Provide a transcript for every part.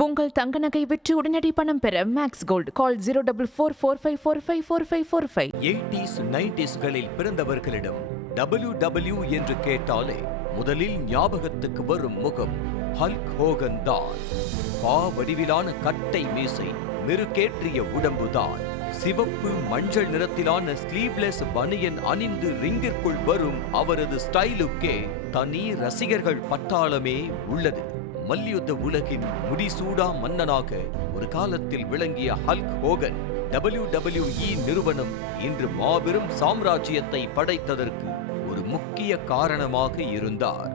உங்கள் தங்க நகை விற்று உடனடி பணம் பெற மேக்ஸ் கோல்ட் கால் 04445454545. 80s 90sகளில் பிறந்தவர்களிடம் WW என்று கேட்டாலே முதலில் ஞாபகத்துக்கு வரும் முகம் ஹல்க் ஹோகன் தான். வடிவிலான கட்டை மீசை, மெருகேற்றிய உடம்புதான். சிவப்பு மஞ்சள் நிறத்திலான ஸ்லீவ்லெஸ் பனியன் அணிந்து ரிங்கிற்குள் வரும் அவரது ஸ்டைலுக்கே தனி ரசிகர்கள் பட்டாளமே உள்ளது. மல்யுத்த உலகின் முடிசூடா மன்னனாக ஒரு காலத்தில் விளங்கிய ஹல்க் ஹோகன் WWE நிறுவனம் இன்று மாபெரும் சாம்ராஜ்யத்தை படைத்ததற்கு ஒரு முக்கிய காரணமாக இருந்தார்.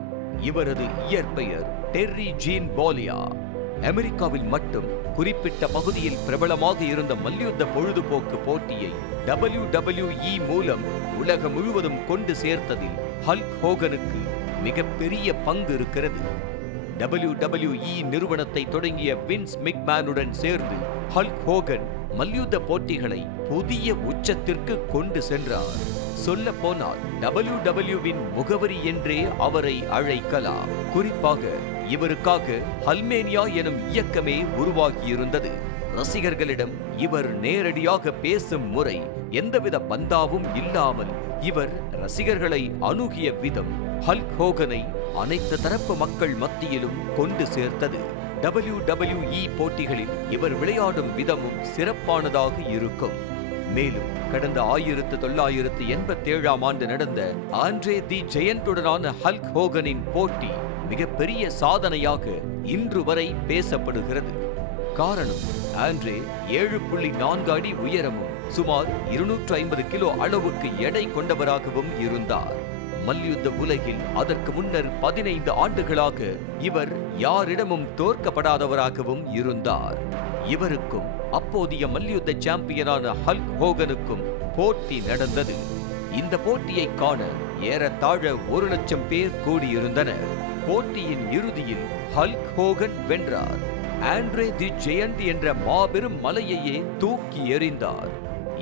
இவரது இயற்பெயர் டெர்ரி ஜீன் போலியா. அமெரிக்காவில் மட்டும் குறிப்பிட்ட பகுதியில் பிரபலமாக இருந்த மல்யுத்த பொழுதுபோக்கு போட்டியை WWE மூலம் உலகம் முழுவதும் கொண்டு சேர்த்ததில் ஹல்க் ஹோகனுக்கு மிகப்பெரிய பங்கு இருக்கிறது. WWE நிறுவனத்தை தொடங்கிய வின்ஸ் மெக்மேனுடன் சேர்ந்து ஹல்க் ஹோகன் மல்யுத்த போட்டிகளை புதிய உச்சத்திற்கு கொண்டு சென்றார். சொல்ல போனால் WWவின் முகவரி என்றே அவரை அழைக்கலாம். குறிப்பாக இவருக்காக ஹல்மேனியா எனும் இயக்கமே உருவாகியிருந்தது. ரசிகர்களிடம் இவர் நேரடியாக பேசும் முறை, எந்தவித பந்தாவும் இல்லாமல் இவர் ரசிகர்களை அணுகிய விதம் ஹல்க் ஹோகனை அனைத்து தரப்பு மக்கள் மத்தியிலும் கொண்டு சேர்த்தது. WWE போட்டிகளில் இவர் விளையாடும் விதமும் சிறப்பானதாக இருக்கும். மேலும் கடந்த 1987ஆம் ஆண்டு நடந்த ஆண்ட்ரே தி ஜெயண்ட்டுடனான ஹல்க் ஹோகனின் போட்டி மிகப்பெரிய சாதனையாக இன்று வரை பேசப்படுகிறது. காரணம், ஆண்ட்ரே 7.4 அடி உயரமும் சுமார் 250 கிலோ அளவுக்கு எடை கொண்டவராகவும் இருந்தார். மல்யுத்த உலகில் அதற்கு முன்னர் 15 ஆண்டுகளாக இவர் யாரிடமும் தோற்கப்படாதவராகவும் இருந்தார். இவருக்கும் அப்போதைய மல்யுத்த சாம்பியனான ஹல்க் ஹோகனுக்கும் போட்டி நடந்தது. இந்த போட்டியை காண ஏறத்தாழ 1 லட்சம் பேர் கூடியிருந்தனர். போட்டியின் இறுதியில் ஹல்க் ஹோகன் வென்றார். ஆண்ட்ரே தி ஜெயண்ட் என்ற மாபெரும் மலையையே தூக்கி எறிந்தார்.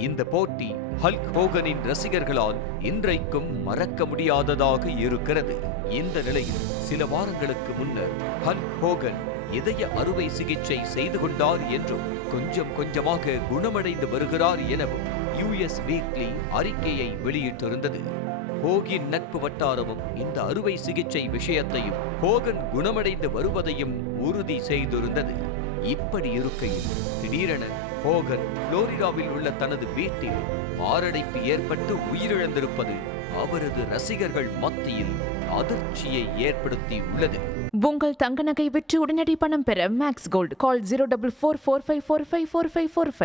இந்த போட்டி ஹல்க் ஹோகனின் ரசிகர்களால் இன்றைக்கும் மறக்க முடியாததாக இருக்கிறது. இந்த நிலையில் சில வாரங்களுக்கு முன்னர் ஹல்க் ஹோகன் இதய அறுவை சிகிச்சை செய்து கொண்டார் என்றும் கொஞ்சம் கொஞ்சமாக குணமடைந்து வருகிறார் எனவும் US வீக்லி அறிக்கையை வெளியிட்டிருந்தது. ஹோகின் நட்பு வட்டாரமும் இந்த அறுவை சிகிச்சை விஷயத்தையும் ஹோகன் குணமடைந்து வருவதையும் உறுதி செய்திருந்தது. இப்படி இருக்கையில் திடீரென ஹோகன் புளோரிடாவில் உள்ள தனது வீட்டில் மாரடைப்பு ஏற்பட்டு உயிரிழந்திருப்பது அவரது ரசிகர்கள் மத்தியில் அதிர்ச்சியை ஏற்படுத்தி உள்ளது. உங்கள் தங்க நகை விற்று உடனடி பணம் பெற மேக்ஸ் கோல்ட் கால் 04445454545.